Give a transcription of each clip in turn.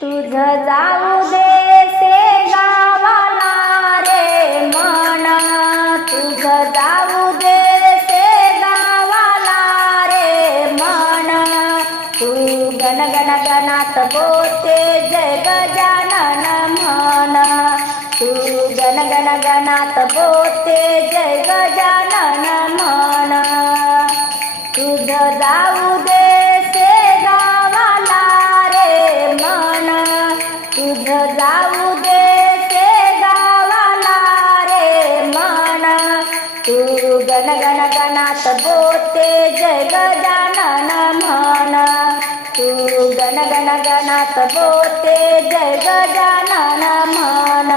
तुझ जाऊ दे से गावाला रे मन. तुझ जाऊ दे से गावाला रे मन. तू गण गण गणात बोते जय गजानन मन. तू गण गण गणात बोते जय गजानन मन. तुझ जाऊ दे गणात बोते जय गजानन म्हण तू गण गण गणात बोते जय गजानन म्हण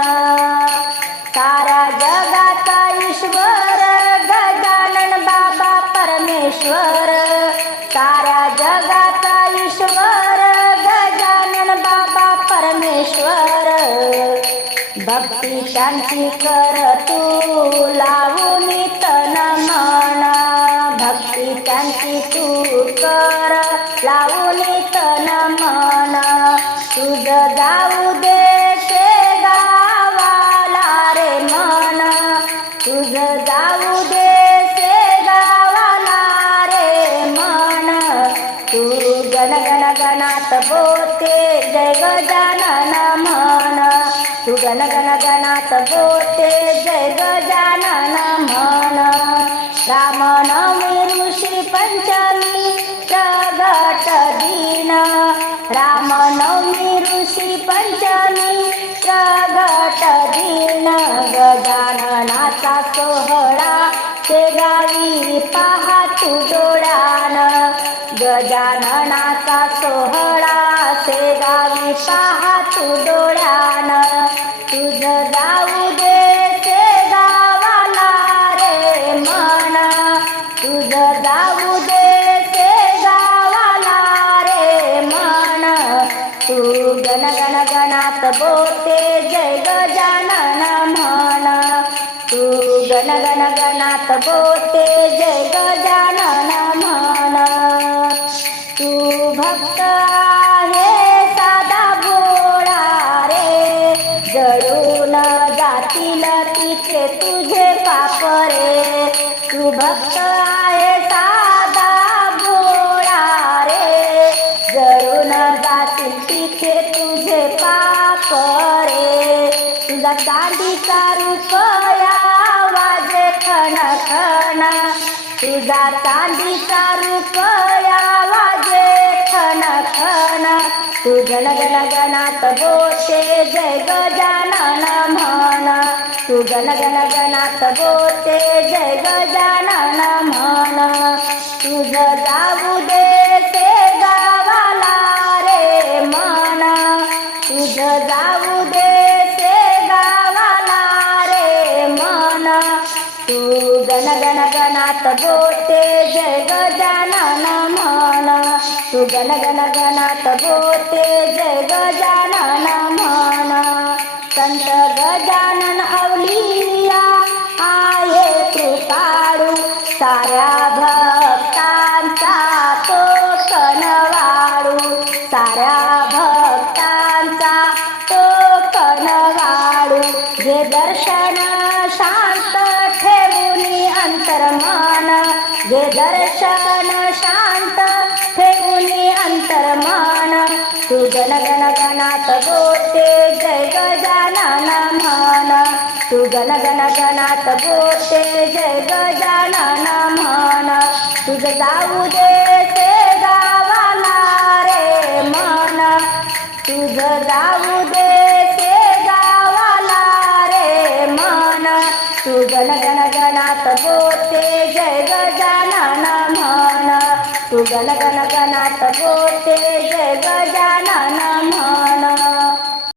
सारा जगाचा ईश्वर गजानन बाबा परमेश्वर. सारा जगाचा ईश्वर गजानन बाबा परमेश्वर. भक्ती शांती कर तू लावून तन बोते जय गजानन म्हण तू गण गण गणात बोते जय गजानन म्हण रामनवमी ऋषी पंचमी प्रगट दिन. रामनवमी ऋषी पंचमी प्रगट दिन. गजाननाचा सोहळा गावी पहा तू डोळ्यान गजाननाचा सोहळा ते गावी पहा तू डोळ्यान तुझ जाऊ दे ते गावाला रे मन तुझ जाऊ दे ते गावाला रे मन. तू गण गण गणात बोते जय गजानन म्हण तू गण गण गणात बोते जय गजानन म्हण तू भक्त आहे साधा बोळा रे. जळून जातील तिथे तुझे पाप रे. तू भक्त आहे साधा बोळा रे. जळून जातील तिथे तुझे पाप रे. तुझा चांदीचा रूप तुझा चांदीचा रुपया वाजे खन खन तू गण गणात बोते जय गजानन म्हण. तू गण गणात बोते जय गजानन म्हण. तुझ जाऊ दे ते गावाला रे मन तुझ गणात बोते जय गजानन म्हण तू गण गण गणात बोते जय गजानन म्हण संत गजानन अवलिया आहे कृपाळू. साऱ्या भक्तांचा तो कणवाळू. साऱ्या भक्तांचा तो कणवाळू. जे दर्शन शांत ठेव अंतरमान जे दर्शन शांत ठेवून अंतरमान. तू गण गण गणात बोलते जय गजानन म्हण तू गण गण गणात बोलते जय गजानन म्हण तुझ जाऊ दे ते गावाला रे मन. तुझ जाऊ दे गण गण गणात बोते जय गजानन म्हण.